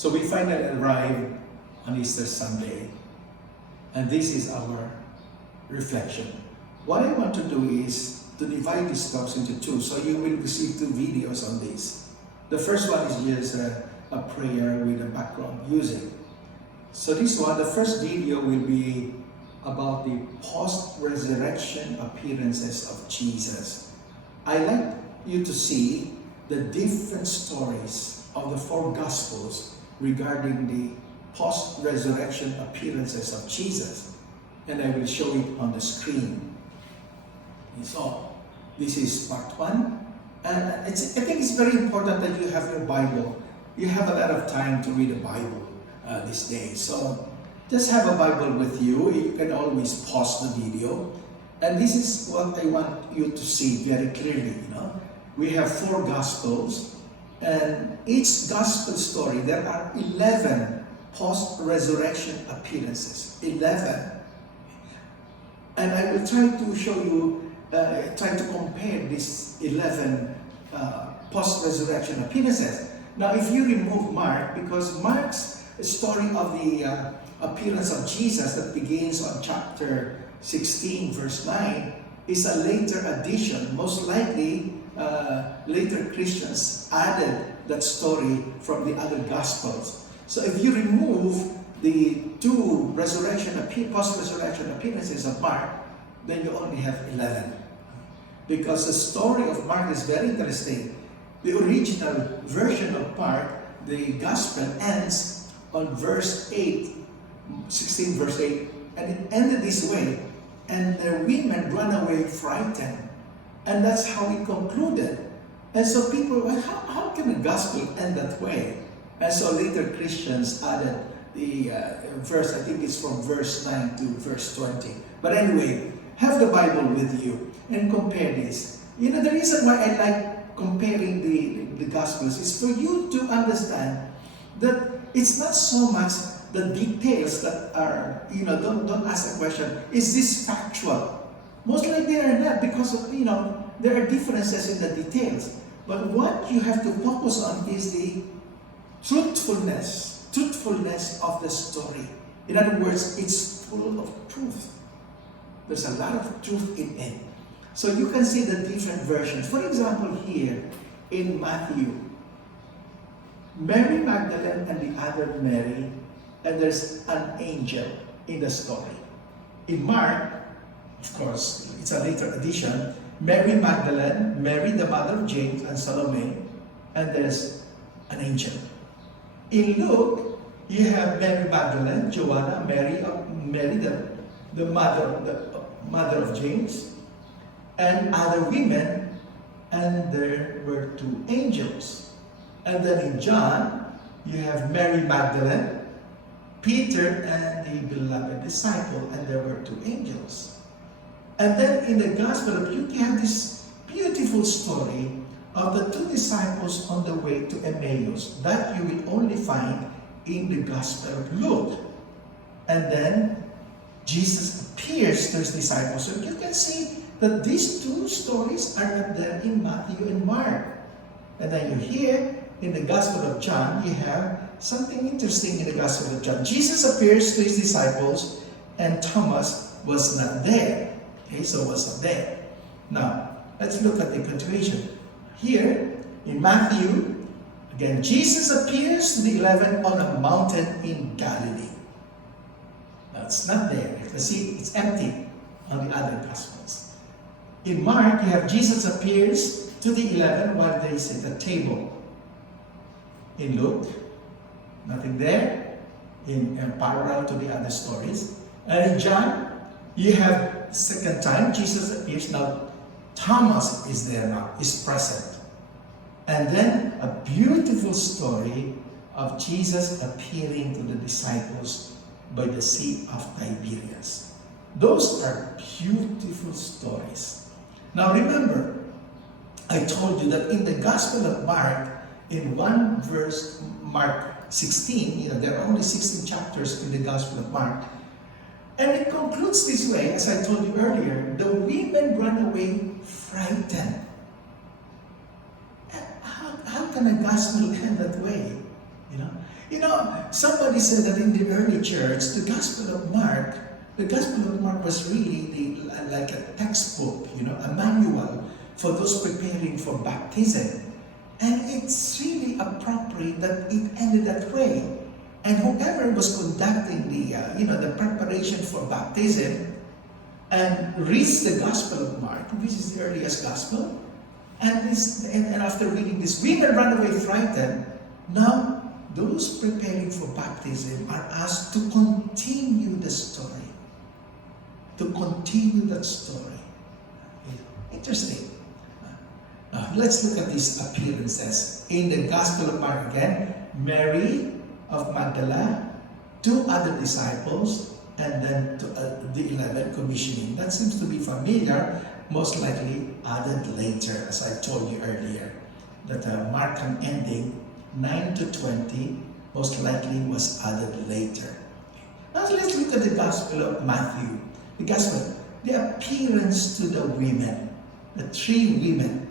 So we finally arrived on Easter Sunday, and this is our reflection. What I want to do is to divide these talks into two, so you will receive two videos on this. The first one is just a prayer with a background music. So this one, the first video will be about the post-resurrection appearances of Jesus. I like you to see the different stories of the four Gospels regarding the post-resurrection appearances of Jesus. And I will show it on the screen. So, this is part one. And I think it's very important that you have your Bible. You have a lot of time to read the Bible these days. So, just have a Bible with you. You can always pause the video. And this is what I want you to see very clearly. We have four Gospels. And each Gospel story, there are 11 post-resurrection appearances. 11. And I will try to show you, try to compare these 11 post-resurrection appearances. Now, if you remove Mark, because Mark's story of the appearance of Jesus that begins on chapter 16, verse 9, is a later addition. Most likely, later Christians added that story from the other Gospels. So if you remove the two post-resurrection appearances of Mark, then you only have 11. Because the story of Mark is very interesting. The original version of Mark, the Gospel, ends on verse 8, 16 verse 8, and it ended this way, and the women ran away frightened. And that's how it concluded. And so people were, how can the Gospel end that way? And so later Christians added the verse, I think it's from verse 9 to verse 20. But anyway, have the Bible with you and compare this. The reason why I like comparing the Gospels is for you to understand that it's not so much the details that are, don't ask the question, is this factual? Most likely they are not, because of, there are differences in the details. But what you have to focus on is the truthfulness of the story. In other words, it's full of truth. There's a lot of truth in it. So you can see the different versions. For example, here in Matthew, Mary Magdalene and the other Mary, and there's an angel in the story. In Mark, of course, it's a later addition, Mary Magdalene, Mary the mother of James and Salome, and there's an angel. In Luke, you have Mary Magdalene, Joanna, Mary the mother of James, and other women, and there were two angels. And then in John, you have Mary Magdalene, Peter, and the beloved disciple, and there were two angels. And then in the Gospel of Luke, you have this beautiful story of the two disciples on the way to Emmaus that you will only find in the Gospel of Luke. And then Jesus appears to his disciples. So you can see that these two stories are not there in Matthew and Mark. And then you hear in the Gospel of John, you have something interesting in the Gospel of John. Jesus appears to his disciples and Thomas was not there. Okay, so was not there. Now, let's look at the continuation. Here, in Matthew, again, Jesus appears to the 11 on a mountain in Galilee. Now, it's not there. You can see it's empty on the other Gospels. In Mark, you have Jesus appears to the 11 while they sit at the table. In Luke, nothing there, in parallel to the other stories. And in John, you have second time Jesus appears. Now Thomas is there now, is present. And then a beautiful story of Jesus appearing to the disciples by the Sea of Tiberias. Those are beautiful stories. Now remember, I told you that in the Gospel of Mark, in one verse, Mark 16, there are only 16 chapters in the Gospel of Mark. And it concludes this way, as I told you earlier, the women run away frightened. How can a gospel end that way? Somebody said that in the early church, the Gospel of Mark was really like a textbook, a manual for those preparing for baptism. And it's really appropriate that it ended that way. And whoever was conducting the preparation for baptism and reads the Gospel of Mark, which is the earliest Gospel, and after reading this, women run away frightened. Now, those preparing for baptism are asked to continue the story. To continue that story. Interesting. Now, let's look at these appearances. In the Gospel of Mark again, Mary of Magdala, 2 other disciples, and then the 11 commissioning. That seems to be familiar, most likely added later, as I told you earlier. That Markan ending 9 to 20 most likely was added later. Now let's look at the Gospel of Matthew. The appearance to the women, the 3 women.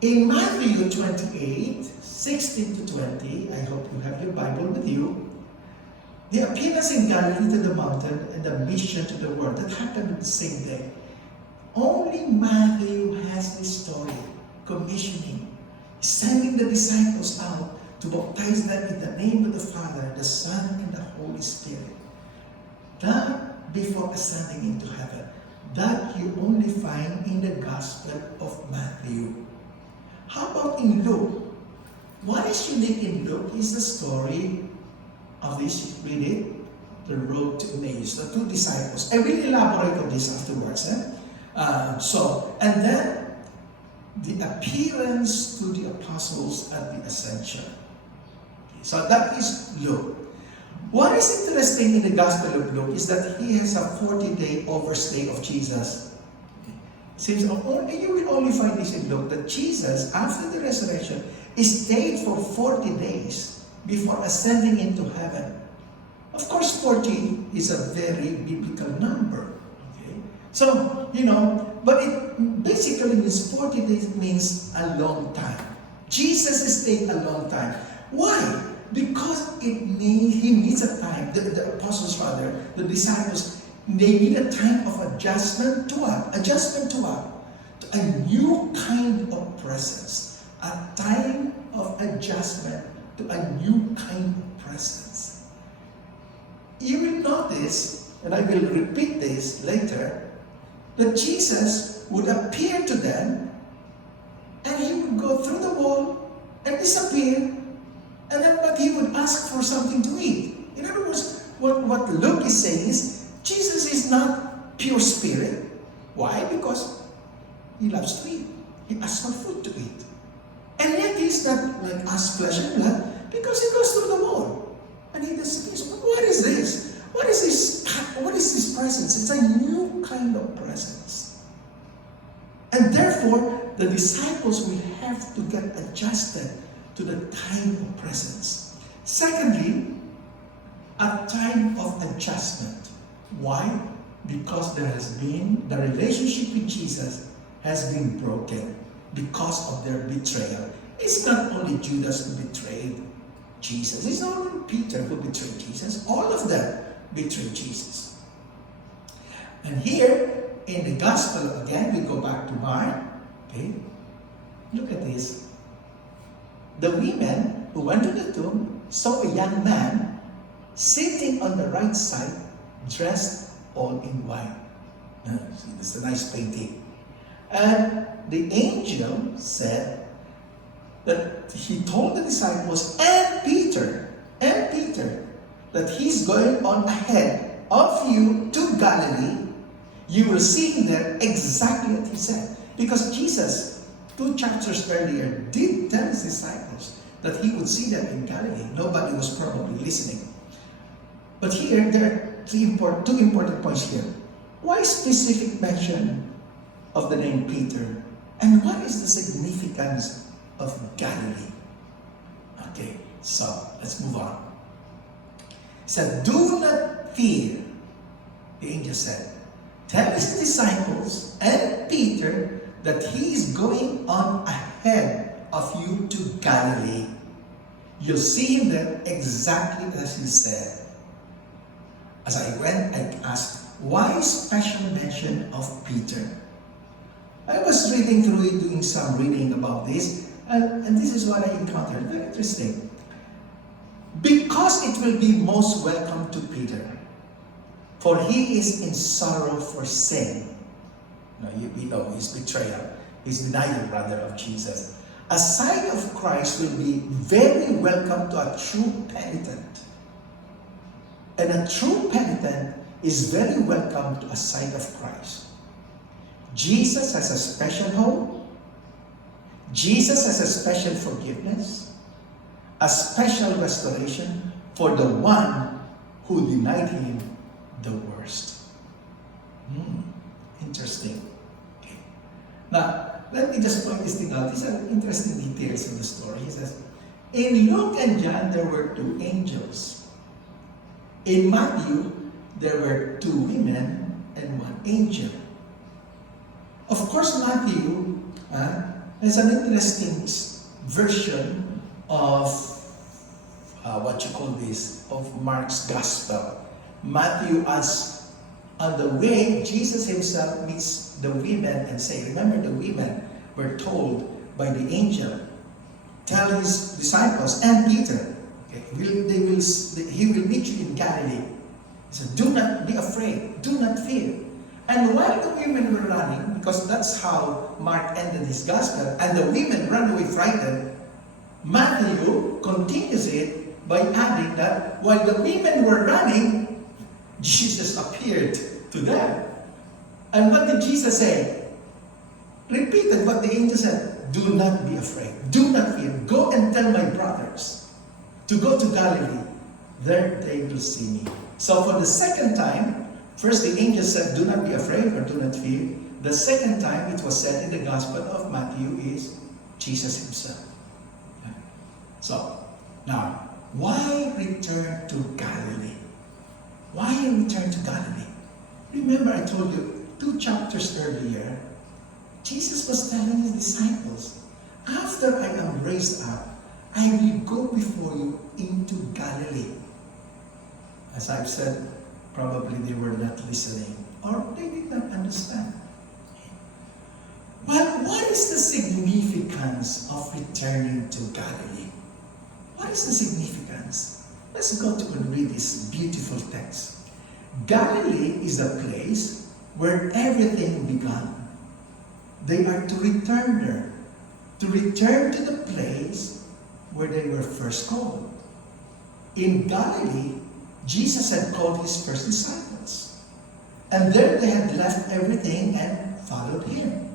In Matthew 28, 16 to 20, I hope you have your Bible with you, the appearance in Galilee to the mountain and the mission to the world, that happened on the same day. Only Matthew has this story, commissioning, sending the disciples out to baptize them in the name of the Father, the Son, and the Holy Spirit. That before ascending into heaven. That you only find in the Gospel of Matthew. How about in Luke? What is unique in Luke is the story of this, read it, the road to Emmaus, the 2 disciples. I will elaborate on this afterwards. And then the appearance to the apostles at the ascension. So that is Luke. What is interesting in the Gospel of Luke is that he has a 40-day overstay of Jesus. Seems you will only find this in Luke, that Jesus, after the resurrection, stayed for 40 days before ascending into heaven. Of course, 40 is a very biblical number. Okay? So, but it basically means 40 days means a long time. Jesus stayed a long time. Why? Because he needs a time, the apostles rather, the disciples, they need a time of adjustment to what? Adjustment to what? To a new kind of presence. A time of adjustment to a new kind of presence. You will notice, and I will repeat this later, that Jesus would appear to them and he would go through the wall and disappear, and then but he would ask for something to eat. In other words, what Luke is saying is, Jesus is not pure spirit. Why? Because he loves to eat. He asks for food to eat. And yet he's not like us, flesh and blood, because he goes through the wall. And he disappears. What is this? What is this presence? It's a new kind of presence. And therefore, the disciples will have to get adjusted to the time of presence. Secondly, a time of adjustment. Why? Because the relationship with Jesus has been broken because of their betrayal. It's not only Judas who betrayed Jesus. It's not only Peter who betrayed Jesus. All of them betrayed Jesus. And here, in the Gospel, again, we go back to Mark. Okay? Look at this. The women who went to the tomb saw a young man sitting on the right side, dressed all in white. See, this is a nice painting. And the angel said that he told the disciples and Peter, that he's going on ahead of you to Galilee. You will see him there exactly what he said. Because Jesus, 2 chapters earlier, did tell his disciples that he would see them in Galilee. Nobody was probably listening. But here, there are 2 important points here. Why specific mention of the name Peter? And what is the significance of Galilee? Okay, so let's move on. He said, do not fear, the angel said. Tell his disciples and Peter that he is going on ahead of you to Galilee. You'll see him there exactly as he said. As I went, I asked, why special mention of Peter? I was reading through it, doing some reading about this, and this is what I encountered. Very interesting. Because it will be most welcome to Peter, for he is in sorrow for sin. You know his betrayal, his denial rather of Jesus. A sign of Christ will be very welcome to a true penitent. And a true penitent is very welcome to a sight of Christ. Jesus has a special hope. Jesus has a special forgiveness, a special restoration for the one who denied him the worst. Interesting. Okay. Now, let me just point this thing out. These are interesting details in the story. He says, in Luke and John, there were 2 angels. In Matthew, there were 2 women and 1 angel. Of course, Matthew has an interesting version of of Mark's gospel. Matthew, as on the way, Jesus himself meets the women and say, remember the women were told by the angel, tell his disciples and Peter, okay, he will meet you in Galilee. He said, do not be afraid, do not fear. And while the women were running, because that's how Mark ended his gospel, and the women ran away frightened, Matthew continues it by adding that while the women were running, Jesus appeared to them. And what did Jesus say? Repeated what the angel said. Do not be afraid. Do not fear. Go and tell my brothers to go to Galilee. There they will see me. So for the second time, first the angel said, do not be afraid or do not fear. The second time it was said in the Gospel of Matthew is Jesus himself. Okay. So, now, why return to Galilee? Why return to Galilee? Remember I told you 2 chapters earlier, Jesus was telling his disciples, after I am raised up, I will go before you into Galilee. As I've said, probably they were not listening or they did not understand. But what is the significance of returning to Galilee? What is the significance? Let's go to and read this beautiful text. Galilee is a place where everything began. They are to return there, to return to the place where they were first called. In Galilee, Jesus had called his first disciples. And there they had left everything and followed him.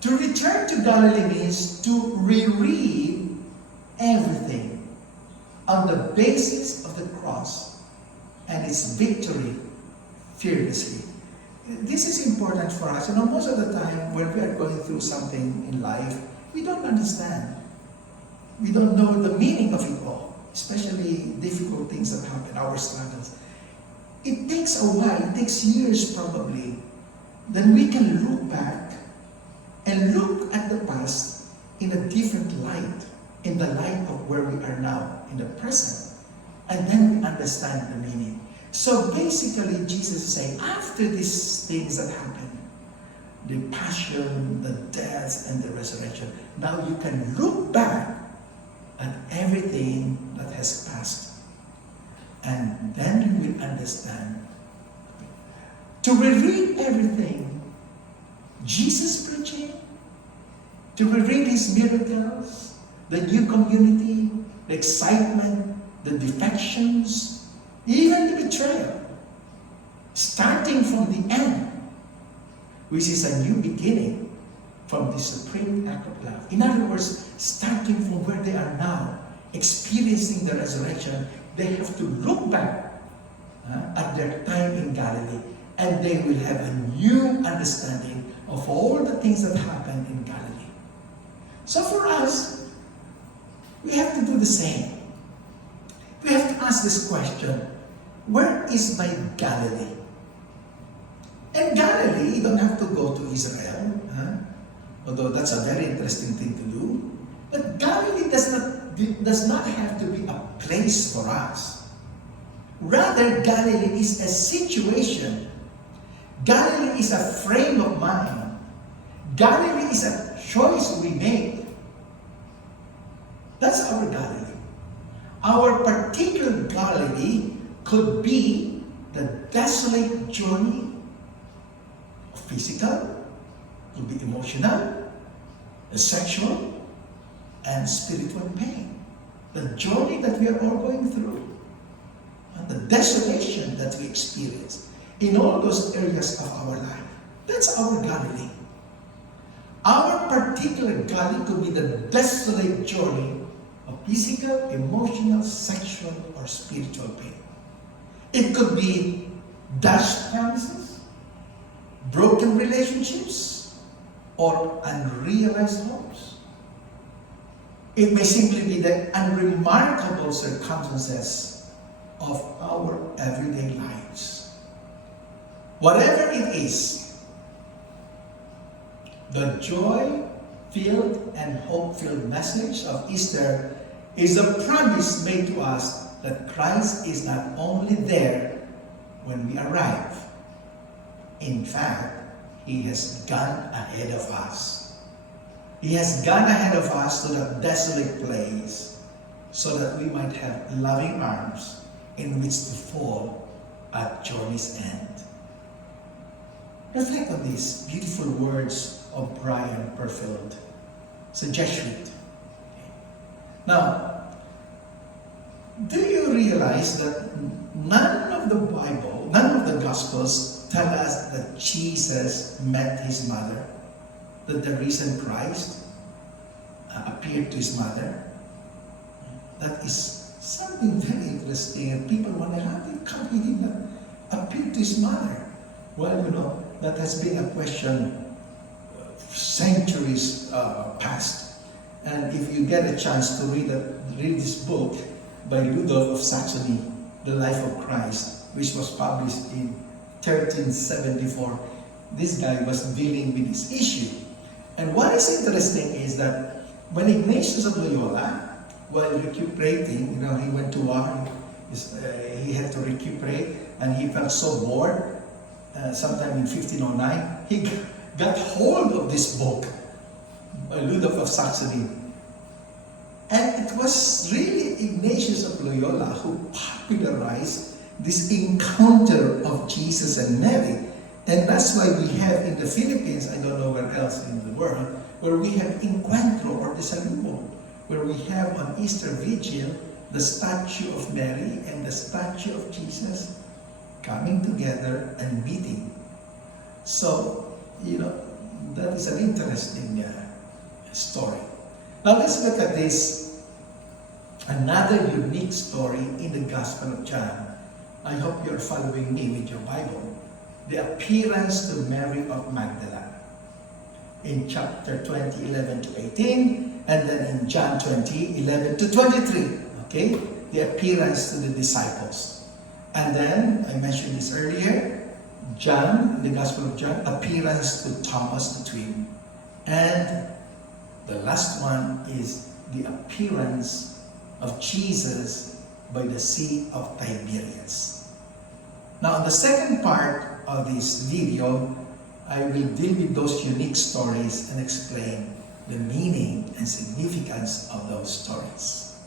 To return to Galilee means to reread everything on the basis of the cross and its victory fearlessly. This is important for us. Most of the time when we are going through something in life, we don't understand. We don't know the meaning of it all, especially difficult things that happen, our struggles. It takes a while, it takes years probably, then we can look back and look at the past in a different light, in the light of where we are now, in the present. And then we understand the meaning. So basically, Jesus is saying, after these things that happen, the passion, the death, and the resurrection, now you can look back at everything that has passed. And then you will understand. To reread everything, Jesus preaching, to reread his miracles, the new community, the excitement, the defections, even the betrayal, starting from the end, which is a new beginning from the supreme act of love. In other words, starting from where they are now, experiencing the resurrection, they have to look back at their time in Galilee, and they will have a new understanding of all the things that happened in Galilee. So for us, we have to do the same. We have to ask this question, where is my Galilee? And Galilee, you don't have to go to Israel, although that's a very interesting thing to do. But Galilee does does not have to be a place for us. Rather, Galilee is a situation. Galilee is a frame of mind. Galilee is a choice we make. That's our Galilee. Our particular Galilee could be the desolate journey of physical, could be emotional, sexual, and spiritual pain. The journey that we are all going through. And the desolation that we experience in all those areas of our life. That's our Galilee. Our particular Galilee could be the desolate journey of physical, emotional, sexual, or spiritual pain. It could be dashed promises, broken relationships, or unrealized hopes. It may simply be the unremarkable circumstances of our everyday lives. Whatever it is, the joy-filled and hope-filled message of Easter is a promise made to us that Christ is not only there when we arrive. In fact, He has gone ahead of us. He has gone ahead of us to that desolate place so that we might have loving arms in which to fall at journey's end. Reflect on these beautiful words of Brian Perfield. It's a Jesuit. Now, do you realize that none of the Gospels tell us that Jesus met his mother, that the risen Christ appeared to his mother? That is something very interesting, and people wonder, how he did not appear to his mother? Well, that has been a question centuries past. And if you get a chance to read this book by Rudolph of Saxony, The Life of Christ, which was published in 1374, this guy was dealing with this issue. And what is interesting is that when Ignatius of Loyola, while recuperating, he went to war, he had to recuperate, and he felt so bored, sometime in 1509, he got hold of this book by Rudolph of Saxony. And it was really Ignatius of Loyola who popularized this encounter of Jesus and Mary. And that's why we have in the Philippines, I don't know where else in the world, where we have Encuentro or Desalumo, where we have on Easter Vigil the statue of Mary and the statue of Jesus coming together and meeting. So, that is an interesting story. Now let's look at this, another unique story in the Gospel of John. I hope you're following me with your Bible. The appearance to Mary of Magdala in chapter 20, 11 to 18, and then in John 20, 11 to 23. Okay? The appearance to the disciples. And then, I mentioned this earlier, John, the Gospel of John, appearance to Thomas the twin. And the last one is the appearance of Jesus by the Sea of Tiberias. Now, in the second part of this video, I will deal with those unique stories and explain the meaning and significance of those stories.